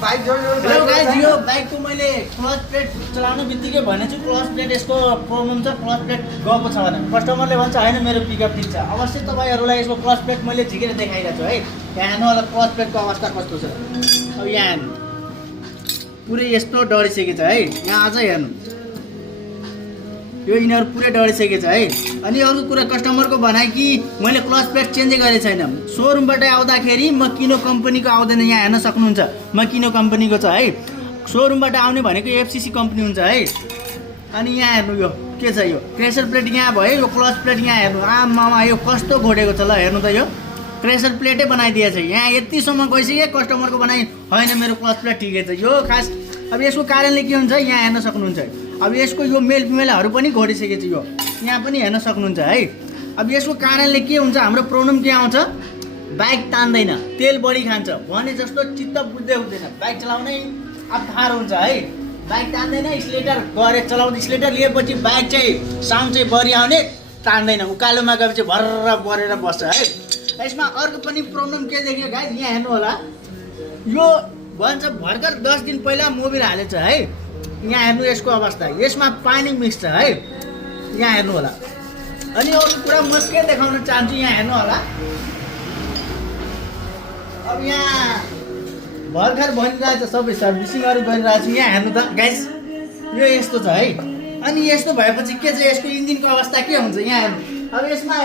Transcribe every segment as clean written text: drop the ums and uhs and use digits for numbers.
Bike जोड hello guys, यो बाइकको मैले क्लच प्लेट चलाउनु बित्तिकै भनेछु क्लच प्लेट यसको प्रब्लम छ, क्लच प्लेट गएको छ भने कस्टमरले भन्छ होइन मेरो पिकअप ठिक छ। अवश्य तपाईँहरूलाई यसको क्लच प्लेट मैले झिकेर देखाइरहेको छु है। यहाँ हेर्नु होला क्लच प्लेटको अवस्था कस्तो छ। अब यहाँ हेर्नु पुरै यस्तो डढिसकेको छ है। यहाँ अझै हेर्नु यो यिनीहरू पुरै डढिसकेको छ है। अनि अरू कुरा कस्टमरको भनाइ कि मैले क्लच प्लेट चेन्जै गरेको छैन। सोरुमबाट आउँदाखेरि मकिनो कम्पनीको आउँदैन, यहाँ हेर्न सक्नुहुन्छ मकिनो कम्पनीको छ है। सोरुमबाट आउने भनेको एफसीसी कम्पनी हुन्छ है। अनि यहाँ हेर्नु यो के छ, यो क्रेसर प्लेट यहाँ भयो, यो क्लच प्लेट यहाँ हेर्नु आमामा यो कस्तो घोटेको छ ल। हेर्नु त यो क्रेसर प्लेटै बनाइदिएछ। यहाँ यतिसम्म गइसक्यो कस्टमरको भनाइ होइन मेरो क्लच प्लेट ठिकै छ। यो खास अब यसको कारणले के हुन्छ यहाँ हेर्न सक्नुहुन्छ। अब यसको यो मेल फिमेलहरू पनि घोटिसकेको छ, यो यहाँ पनि हेर्न सक्नुहुन्छ है। अब यसको कारणले के हुन्छ, हाम्रो प्रब्लम के आउँछ, बाइक तान्दैन, तेल बढी खान्छ भने जस्तो चित्त बुझ्दै हुँदैन। बाइक चलाउनै अप्ठ्यारो हुन्छ है। बाइक तान्दैन, स्लेटर गरे चलाउँदै स्लेटर लिएपछि बाइक चाहिँ साउन्ड चाहिँ बढी आउने, तान्दैन, उकालोमा गएपछि भर्र बढेर बस्छ है। यसमा अर्को पनि प्रब्लम के देखियो गाइस, यहाँ हेर्नु होला यो भन्छ भर्खर 10 दिन पहिला मोबिल हालेछ है। यहाँ हेर्नु यसको अवस्था, यसमा पानी मिक्स छ है। यहाँ हेर्नु होला। अनि अरू कुरा म के देखाउन चाहन्छु, यहाँ हेर्नु होला। अब यहाँ भर्खर भनिरहेछ सबै सर्भिसिङहरू गरिरहेको छु। यहाँ हेर्नु त गाइस यो यस्तो छ है। अनि यस्तो भएपछि के छ, यसको इन्जिनको अवस्था के हुन्छ यहाँ हेर्नु। अब यसमा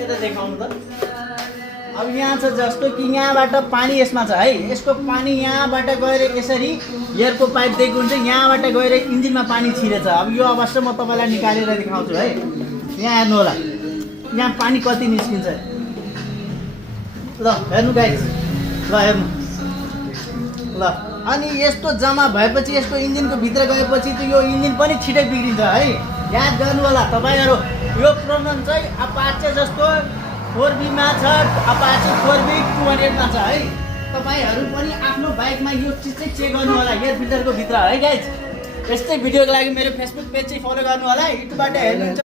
यता देखाउनु त। अब यहाँ छ जस्तो कि यहाँबाट पानी यसमा छ है। यसको पानी यहाँबाट गएर यसरी एयरको पाइप दिएको हुन्छ, यहाँबाट गएर इन्जिनमा पानी छिरेछ। अब यो अवश्य म तपाईँलाई निकालेर देखाउँछु है। यहाँ हेर्नु होला यहाँ पानी कति निस्किन्छ ल। हेर्नु गाइस ल हेर्नु ल। अनि यस्तो जम्मा भएपछि यसको इन्जिनको भित्र गएपछि त यो इन्जिन पनि छिटै बिग्रिन्छ है। याद गर्नु होला तपाईँहरू, यो प्रब्लम चाहिँ अपाचे जस्तो 4B मा छ, अपाचे 4B 200 मा छ है। तपाईँहरू पनि आफ्नो बाइकमा यो चिज चाहिँ चेक गर्नु होला एयर फिल्टरको भित्र है गाइज। यस्तै भिडियोको लागि मेरो फेसबुक पेज चाहिँ फलो गर्नु होला, युट्युबबाट हेर्नुहुन्छ।